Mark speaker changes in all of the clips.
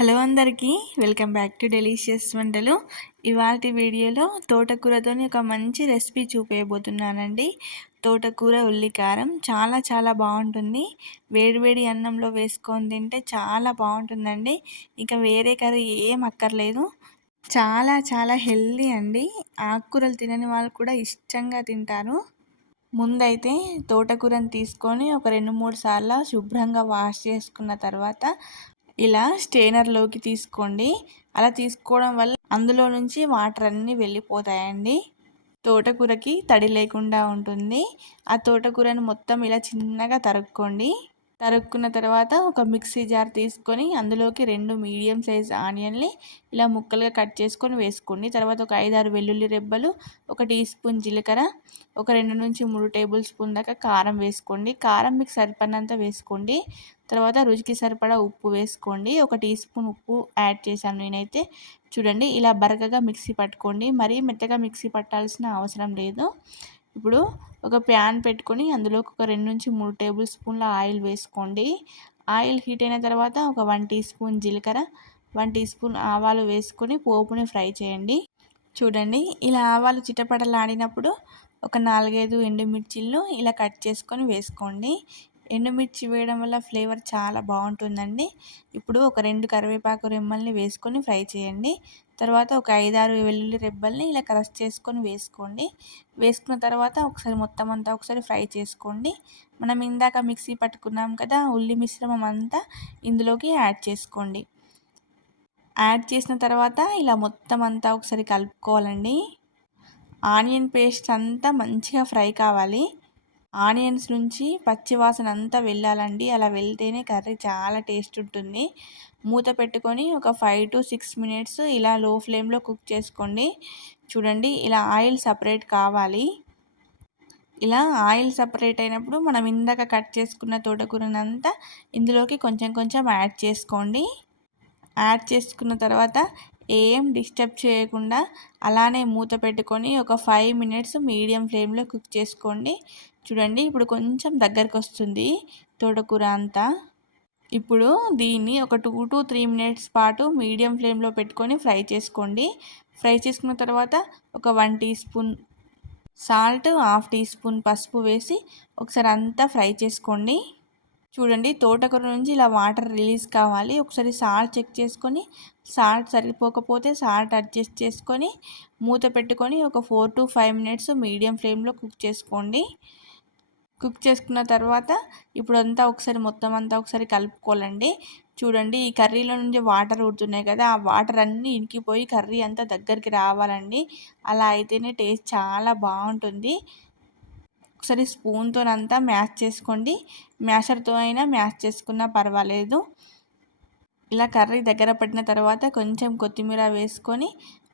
Speaker 1: Hello అందరికీ welcome back to delicious వంటలు. ఇవాళ వీడియోలో తోటకూరతోని ఒక మంచి రెసిపీ చూపేయబోతున్నానండి. తోటకూర ఉల్లికారం చాలా చాలా బాగుంటుంది. వేడివేడి అన్నంలో వేసుకొని తింటే చాలా బాగుంటుందండి. ఇంకా వేరే కర్రీ ఏం అక్కర్లేదు. చాలా చాలా హెల్దీ అండి. ఆకుకూరలు తినని వాళ్ళు కూడా ఇష్టంగా తింటారు. ముందైతే తోటకూరని తీసుకొని ఒక రెండు మూడు సార్లు శుభ్రంగా వాష్ చేసుకున్న తర్వాత ఇలా స్టేనర్లోకి తీసుకోండి. అలా తీసుకోవడం వల్ల అందులో నుంచి వాటర్ అన్నీ వెళ్ళిపోతాయండి. తోటకూరకి తడి లేకుండా ఉంటుంది. ఆ తోటకూరను మొత్తం ఇలా చిన్నగా తరుక్కోండి. తరుక్కున్న తర్వాత ఒక మిక్సీ జార్ తీసుకొని అందులోకి రెండు మీడియం సైజ్ ఆనియన్ని ఇలా ముక్కలుగా కట్ చేసుకొని వేసుకోండి. తర్వాత ఒక ఐదారు వెల్లుల్లి రెబ్బలు ఒక టీ స్పూన్ జీలకర్ర ఒక రెండు నుంచి మూడు టేబుల్ స్పూన్ దాకా కారం వేసుకోండి. కారం మీకు సరిపడినంత వేసుకోండి. తర్వాత రుచికి సరిపడా ఉప్పు వేసుకోండి. ఒక టీ స్పూన్ ఉప్పు యాడ్ చేశాను నేనైతే. చూడండి ఇలా బరకగా మిక్సీ పట్టుకోండి. మరీ మెత్తగా మిక్సీ పట్టాల్సిన అవసరం లేదు. ఇప్పుడు ఒక ప్యాన్ పెట్టుకొని అందులోకి ఒక రెండు నుంచి మూడు టేబుల్ స్పూన్ల ఆయిల్ వేసుకోండి. ఆయిల్ హీట్ అయిన తర్వాత ఒక వన్ టీ స్పూన్ జీలకర్ర వన్ టీ స్పూన్ ఆవాలు వేసుకొని పోపుని ఫ్రై చేయండి. చూడండి ఇలా ఆవాలు చిటపటలాడినప్పుడు ఒక నాలుగైదు ఎండుమిర్చిలను ఇలా కట్ చేసుకొని వేసుకోండి. ఎండుమిర్చి వేయడం వల్ల ఫ్లేవర్ చాలా బాగుంటుందండి. ఇప్పుడు ఒక రెండు కరివేపాకు రెమ్మల్ని వేసుకొని ఫ్రై చేయండి. తర్వాత ఒక ఐదారు వెల్లుల్లి రెబ్బల్ని ఇలా క్రష్ చేసుకొని వేసుకోండి. వేసుకున్న తర్వాత ఒకసారి మొత్తం అంతా ఒకసారి ఫ్రై చేసుకోండి. మనం ఇందాక మిక్సీ పట్టుకున్నాం కదా ఉల్లి మిశ్రమం అంతా ఇందులోకి యాడ్ చేసుకోండి. యాడ్ చేసిన తర్వాత ఇలా మొత్తం అంతా ఒకసారి కలుపుకోవాలండి. ఆనియన్ పేస్ట్ అంతా మంచిగా ఫ్రై కావాలి. ఆనియన్స్ నుంచి పచ్చివాసన అంతా వెళ్ళాలండి. అలా వెళ్తేనే కర్రీ చాలా టేస్ట్ ఉంటుంది. మూత పెట్టుకొని ఒక ఫైవ్ టు సిక్స్ మినిట్స్ ఇలా లో ఫ్లేమ్లో కుక్ చేసుకోండి. చూడండి ఇలా ఆయిల్ సపరేట్ కావాలి. ఇలా ఆయిల్ సపరేట్ అయినప్పుడు మనం ఇందాక కట్ చేసుకున్న తోటకూరనంతా ఇందులోకి కొంచెం కొంచెం యాడ్ చేసుకోండి. యాడ్ చేసుకున్న తర్వాత ఏం డిస్టర్బ్ చేయకుండా అలానే మూత పెట్టుకొని ఒక ఫైవ్ మినిట్స్ మీడియం ఫ్లేమ్లో కుక్ చేసుకోండి. చూడండి ఇప్పుడు కొంచెం దగ్గరకు వస్తుంది తోటకూర అంతా. ఇప్పుడు దీన్ని ఒక టూ టు త్రీ మినిట్స్ పాటు మీడియం ఫ్లేమ్లో పెట్టుకొని ఫ్రై చేసుకోండి. ఫ్రై చేసుకున్న తర్వాత ఒక one teaspoon salt half teaspoon పసుపు వేసి ఒకసారి అంతా ఫ్రై చేసుకోండి. చూడండి తోటకూర నుంచి ఇలా వాటర్ రిలీజ్ కావాలి. ఒకసారి సాల్ట్ చెక్ చేసుకొని సాల్ట్ సరిపోకపోతే సాల్ట్ అడ్జస్ట్ చేసుకొని మూత పెట్టుకొని ఒక four to five minutes medium ఫ్లేమ్లో కుక్ చేసుకోండి. కుక్ చేసుకున్న తర్వాత ఇప్పుడు అంతా ఒకసారి మొత్తం అంతా ఒకసారి కలుపుకోవాలండి. చూడండి ఈ కర్రీలో నుంచి వాటర్ ఊడుతున్నాయి కదా ఆ వాటర్ అన్నీ ఇంకిపోయి కర్రీ అంతా దగ్గరికి రావాలండి. అలా అయితేనే టేస్ట్ చాలా బాగుంటుంది. ఒకసారి స్పూన్తో అంతా మ్యాష్ చేసుకోండి. మ్యాషర్తో అయినా మ్యాష్ చేసుకున్నా పర్వాలేదు. ఇలా కర్రీ దగ్గర పడిన తర్వాత కొంచెం కొత్తిమీర వేసుకొని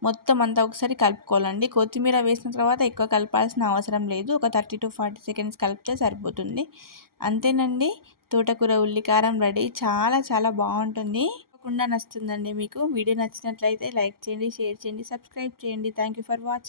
Speaker 1: మొత్తం అంతా ఒకసారి కలుపుకోవాలండి. కొత్తిమీర వేసిన తర్వాత ఎక్కువ కలపాల్సిన అవసరం లేదు. ఒక థర్టీ టు ఫార్టీ సెకండ్స్ కలిపితే సరిపోతుంది. అంతేనండి. తోటకూర ఉల్లికారం రెడీ. చాలా చాలా బాగుంటుంది. తప్పకుండా నచ్చుతుందండి మీకు. వీడియో నచ్చినట్లయితే లైక్ చేయండి షేర్ చేయండి సబ్స్క్రైబ్ చేయండి. Thank for watching